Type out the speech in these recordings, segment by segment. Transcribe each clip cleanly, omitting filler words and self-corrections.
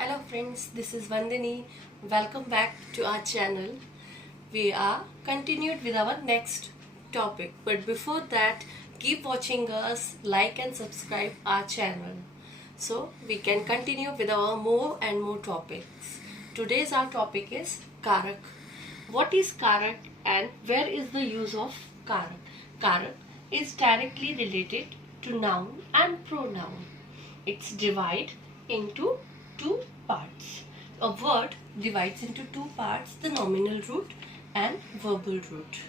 Hello friends, this is Vandini. Welcome back to our channel. We are continued with our next topic. But before that, keep watching us, like and subscribe our channel. So we can continue with our more and more topics. Today's our topic is Karak. What is Karak and where is the use of Karak? Karak is directly related to noun and pronoun. It's divided into two parts. A word divides into two parts, the nominal root and verbal root.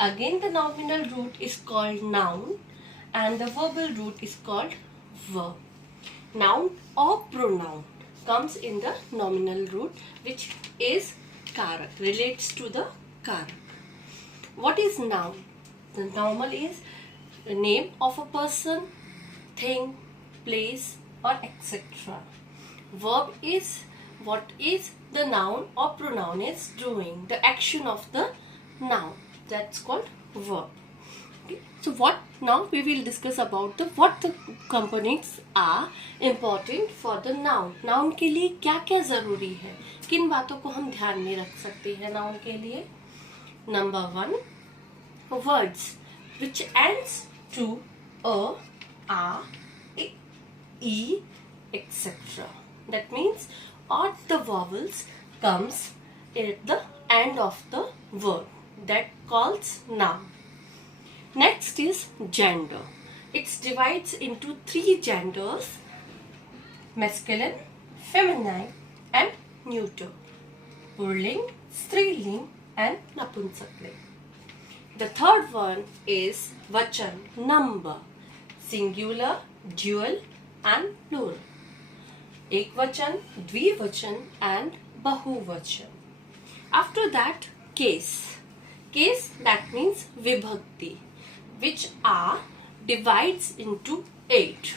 Again, the nominal root is called noun and the verbal root is called verb. Noun or pronoun comes in the nominal root, which is karak, relates to the karak. What is noun? The noun is the name of a person, thing, place or etc. Verb is what is the noun or pronoun is doing, the action of the noun, that's called verb. Okay. So what now we will discuss about what the components are important for the noun. Noun के लिए क्या क्या जरूरी है, किन बातों को हम ध्यान में रख सकते हैं noun के लिए. Number 1, words which ends to a, e, etc. That means all the vowels comes at the end of the word, that calls noun. Next is gender. It divides into 3 genders: masculine, feminine and neuter, purling, striling and napunsakling. The third one is vachan, number, singular, dual and plural. Ekvachan, dvivachan and bahuvachan. After that, case. Case, that means vibhakti, which are divides into 8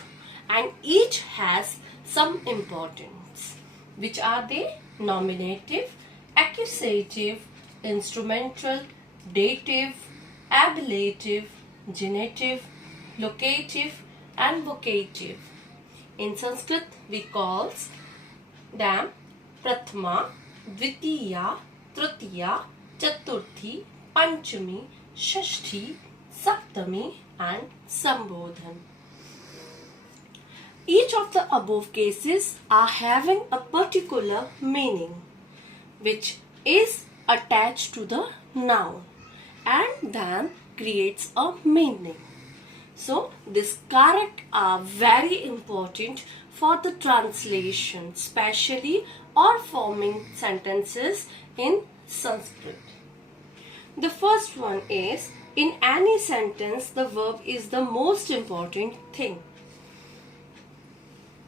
and each has some importance. Which are they? Nominative, accusative, instrumental, dative, ablative, genitive, locative and vocative. In Sanskrit, we call them Prathama, Dvitiya, Tritiya, Chaturthi, Panchami, Shashti, Saptami and Sambodhan. Each of the above cases are having a particular meaning which is attached to the noun and then creates a meaning. So, these karak are very important for the translation, especially or forming sentences in Sanskrit. The first one is, in any sentence, the verb is the most important thing.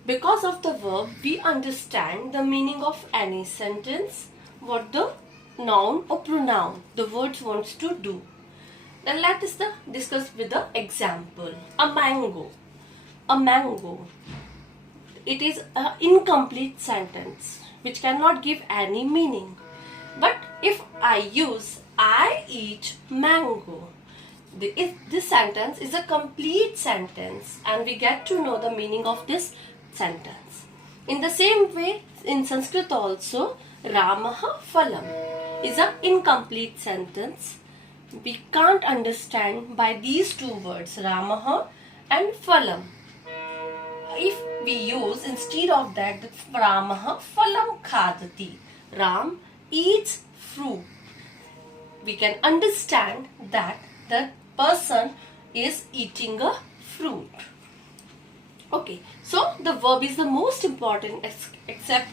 Because of the verb, we understand the meaning of any sentence, what the noun or pronoun, the word wants to do. Then let us discuss with the example. A mango. A mango. It is an incomplete sentence which cannot give any meaning. But if I use I eat mango, this sentence is a complete sentence and we get to know the meaning of this sentence. In the same way, in Sanskrit also, Ramaha phalam is an incomplete sentence. We can't understand by these two words, Ramaha and phalam. If we use instead of that, the Ramaha phalam khadati, Ram eats fruit, we can understand that the person is eating a fruit. Okay, so the verb is the most important except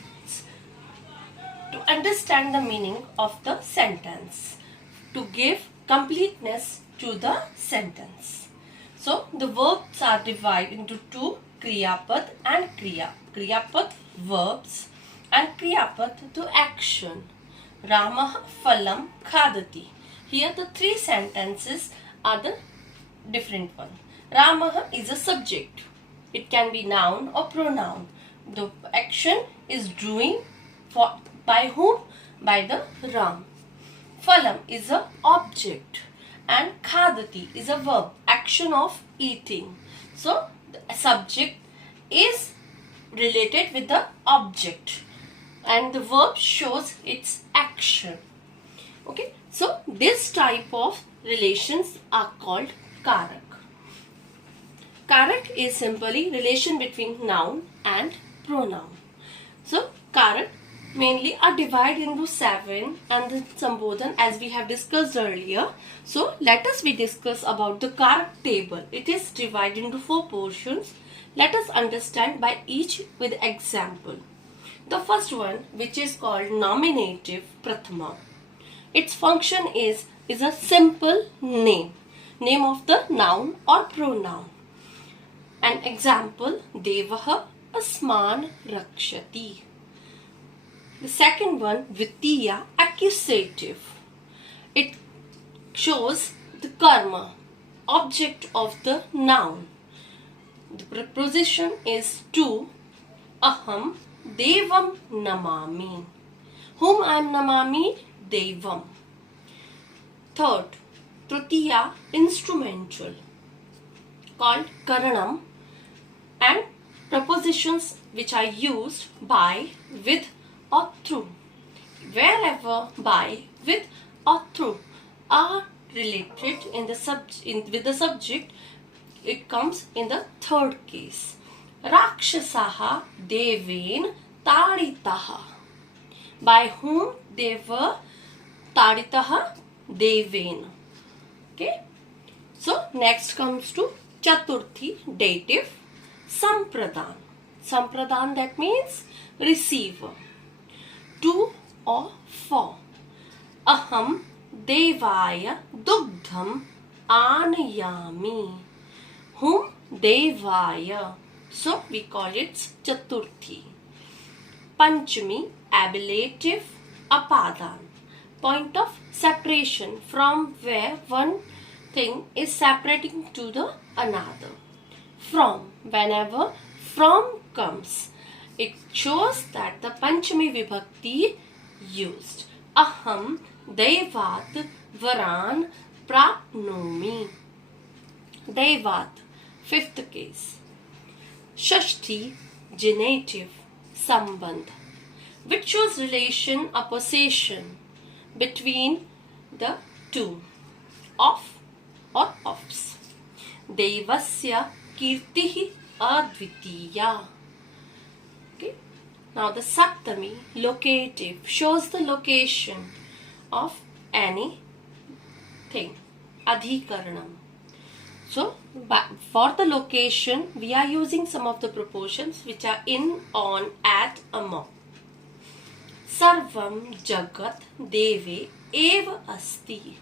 to understand the meaning of the sentence, to give completeness to the sentence. So the verbs are divided into 2, Kriyapad and Kriya. Kriyapad, verbs, and Kriyapad, to action. Ramah phalam khadati. Here the 3 sentences are the different one. Ramah is a subject. It can be noun or pronoun. The action is doing by whom? By the Ram. Phalam is an object and khadati is a verb, action of eating. So the subject is related with the object and the verb shows its action. Okay, so this type of relations are called karak. Karak is simply relation between noun and pronoun. So karak mainly are divided into 7 and the Sambodhan as we have discussed earlier. So let us discuss about the karak table. It is divided into 4 portions. Let us understand by each with example. The first one, which is called nominative prathama. Its function is a simple name of the noun or pronoun. An example, Devah asman rakshati. The second one, Vitiya, accusative. It shows the karma, object of the noun. The preposition is to. Aham Devam namami. Whom I am namami? Devam. Third, Tritiya, instrumental, called karanam, and prepositions which are used by, with or through. Wherever by, with or through are related with the subject, it comes in the third case. Rakshasaha Devin Taditaha. By whom they were Taditaha Devin. Okay. So next comes to Chaturthi, dative, Sampradan. Sampradan, that means receiver. To or for. Aham Devaya Dugdham Anayami. Whom? Devaya. So we call it Chaturthi. Panchami, ablative, apadan. Point of separation, from where one thing is separating to the another. From, whenever from comes, it shows that the Panchami Vibhakti used. Aham Devat Varan Prapnomi. Devat, fifth case. Shashti, genitive, sambandh, which shows relation or possession between the two, of or ofs. Devasya kirtihi advitiya. Okay. Now the Saptami, locative, shows the location of any thing. Adhikaranam. So, for the location, we are using some of the proportions which are in, on, at, among. Sarvam Jagat Deve Eva Asti.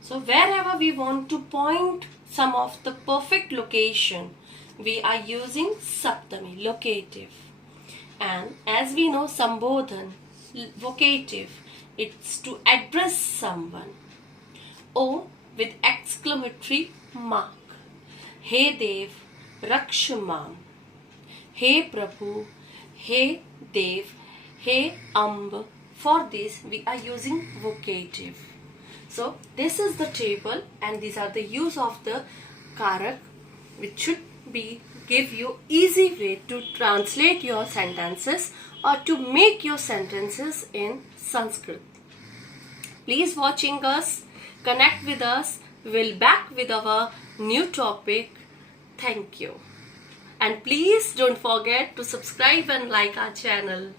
So, wherever we want to point some of the perfect location, we are using Saptami, locative. And as we know, Sambodhan, vocative, it's to address someone. O with exclamatory mark. He Dev, Rakshamam. He Prabhu, He Dev, He Amb. For this we are using vocative. So this is the table and these are the use of the karak, which should be give you easy way to translate your sentences or to make your sentences in Sanskrit. Please watching us, connect with us. We'll back with our new topic. Thank you. And please don't forget to subscribe and like our channel.